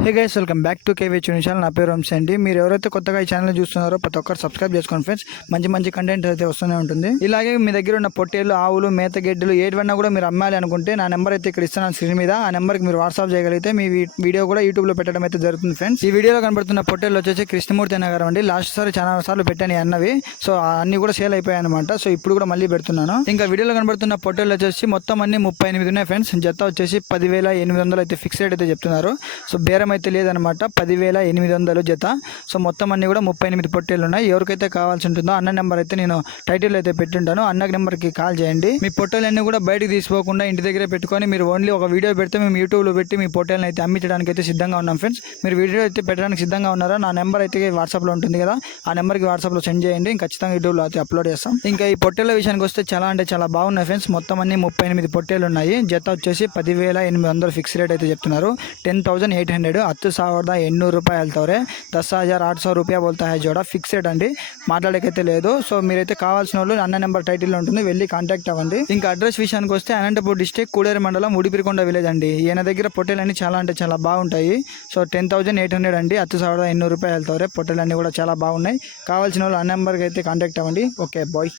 Hey guys welcome back to KV channel. నా పేరు వంశీ అండి. మీరు ఎవరైతే కొత్తగా ఈ ఛానల్ చూస్తున్నారో ప్రతి ఒక్కరు సబ్స్క్రైబ్ చేసుకోండి ఫ్రెండ్స్. మంచి మంచి కంటెంట్ అయితే వస్తూనే ఉంటుంది. ఇలాగే మీ దగ్గర ఉన్న పొట్టేలు ఆవులు మేత గెడ్డలు ఏటివన్నా కూడా మీరు అమ్మాలి అనుకుంటే నా నెంబర్ అయితే ఇక్కడ ఇస్తున్నాను స్క్రీన్ మీద. ఆ నెంబర్కి మీరు వాట్సాప్ చేయగలిగితే మీ వీడియో కూడా యూట్యూబ్లో పెట్టడం అయితే జరుగుతుంది ఫ్రెండ్స్. ఈ వీడియోలో కనబడుతున్న పొట్టేలు వచ్చేసి కృష్ణమూర్తి నగరం అండి. లాస్ట్ సారి చాలా సార్లు పెట్టాను అన్నవి. సో ఆ అన్ని కూడా సేల్ అయిపోయాయి అనమాట సో ఇప్పుడు కూడా మళ్ళీ పెడుతున్నాను. ఇంకా వీడియోలో కనబడుతున్న పొట్టేలు వచ్చేసి మొత్తం అన్ని ముప్పై ఎనిమిది ఉన్నాయి ఫ్రెండ్స్. జత వచ్చేసి పదివేల ఎనిమిది వందలు అయితే ఫిక్స్ రేట్ అయితే చెప్తున్నారు. సో బేర అయితే లేదనమాట పదివేల ఎనిమిది వందలు జత. సో మొత్తం అన్ని కూడా ముప్పై ఎనిమిది పొట్టేలు ఉన్నాయి. ఎవరికైతే కావాల్సి ఉంటుందో అన్న నెంబర్ అయితే నేను టైటిల్ అయితే పెట్టుంటాను. అన్న నెంబర్కి కాల్ చేయండి. మీ పొట్టేలన్నీ కూడా బయటకు తీసుకోకుండా ఇంటి దగ్గరే పెట్టుకొని మీరు ఓన్లీ ఒక వీడియో పెడితే మేము యూట్యూబ్లో పెట్టి మీ పొట్టేలను అయితే అమ్మించడానికి అయితే సిద్ధంగా ఉన్నాం ఫ్రెండ్స్. మీరు వీడియో అయితే పెట్టడానికి సిద్ధంగా ఉన్నారా? నా నెంబర్ అయితే వాట్సాప్లో ఉంటుంది కదా. ఆ నెంబర్కి వాట్సాప్లో సెండ్ చేయండి. ఇంకా ఖచ్చితంగా యూట్యూబ్లో అయితే అప్లోడ్ చేస్తాం. ఇంకా ఈ పొట్టేల విషయానికి వస్తే చాలా అంటే చాలా బాగున్నాయి ఫ్రెండ్స్. మొత్తం అన్ని ముప్పై ఎనిమిది పొట్టేలు ఉన్నాయి. జత వచ్చేసి పదివేల ఎనిమిది వందలు ఫిక్స్ రేట్ అయితే చెప్తున్నారు. Ten thousand eight hundred side ಹತ್ತು ಸಾವಿರದ ಎಣ್ಣೂರು ರೂಪಾಯಿ ಹೇಳ್ತವ್ರೆ ದಸ್ ಹಜಾರ್ ಆರು ಸಾವಿರ రూపాయ బోల్తా హై జోడ. ఫిక్స్డ్ అండి. మాట్లాడకైతే లేదు. సో మీరైతే కావాల్సిన వాళ్ళు అన్న నెంబర్ టైటిల్ ఉంటుంది. వెళ్ళి కాంటాక్ట్ అవ్వండి. ఇంకా అడ్రస్ విషయానికి వస్తే అనంతపూర్ డిస్టిక్ కూడేరు మండలం ఉడిపిరికొండ విలేజ్ అండి. ఈయన దగ్గర పొట్టెలు పొట్టెలన్నీ చాలా అంటే చాలా బాగుంటాయి. So ten thousand eight hundred అండి. హత్తు ಸಾವಿರದ ಇನ್ನೂರು రూపాయలు ಹೇಳ್ತವ್ರೆ ಪೊಟೆಲ್ ಅన్నీ ಕೂಡ చాలా బాగున్నాయి. కావాల్సిన వాళ్ళు అన్న నెంబర్కి అయితే కాంటాక్ట్ అవ్వండి. Okay bye.